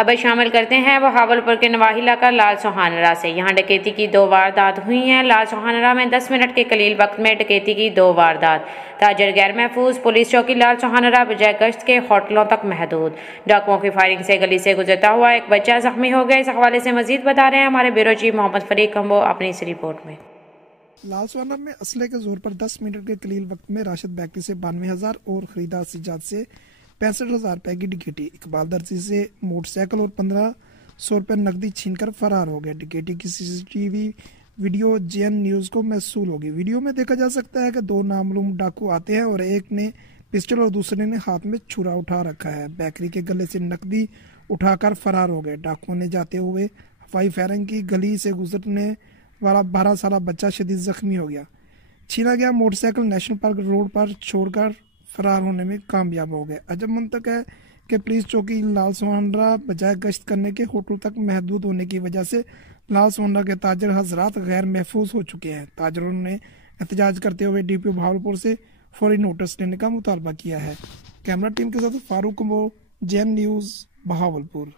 खबर शामिल करते हैं बहावलपुर के नवाही इलाका लाल सोहानरा से। यहाँ डकैती की 2 वारदात हुई हैं। लाल सोहानरा में 10 मिनट के कलील वक्त में डकैती की 2 वारदात। ताजर गैर महफूज। पुलिस चौकी लाल सोहानरा बजाय गश्त के होटलों तक महदूद। डाकुओं की फायरिंग से गली से गुजरता हुआ एक बच्चा जख्मी हो गया। इस हवाले से मजीद बता रहे हैं हमारे ब्यूरो चीफ मोहम्मद फरीक कंबो अपनी इस रिपोर्ट में। लाल सोहानरा में असले के जोर पर 10 मिनट के कलील वक्त में राशिद बेकरी से 92,000 और खरीदा सिजाद से 65,000 रुपए की डकैती। इकबाल दर्जी से मोटरसाइकिल और 1,500 रुपए नकदी छीनकर फरार हो गए। डकैती की सीसीटीवी वीडियो जेएन न्यूज को महसूल होगी। वीडियो में देखा जा सकता है कि 2 नामालूम डाकू आते हैं और एक ने पिस्टल और दूसरे ने हाथ में छुरा उठा रखा है। बेकरी के गले से नकदी उठाकर फरार हो गए। डाकुओं ने जाते हुए हवाई फायरिंग की। गली से गुजरने वाला 12 साल बच्चा शदीद जख्मी हो गया। छीना गया मोटरसाइकिल नेशनल पार्क रोड पर छोड़कर फरार होने में कामयाब हो गए। अजब मंतक है कि पुलिस चौकी लाल सोहानरा बजाय गश्त करने के होटल तक महदूद होने की वजह से लाल सोहानरा के ताजर हजरात गैर महफूज हो चुके हैं। ताजरों ने एहतजाज करते हुए डीपीओ बहावलपुर से फौरी नोटिस लेने का मुतालबा किया है। कैमरा टीम के साथ फारूक जेएन न्यूज बहावलपुर।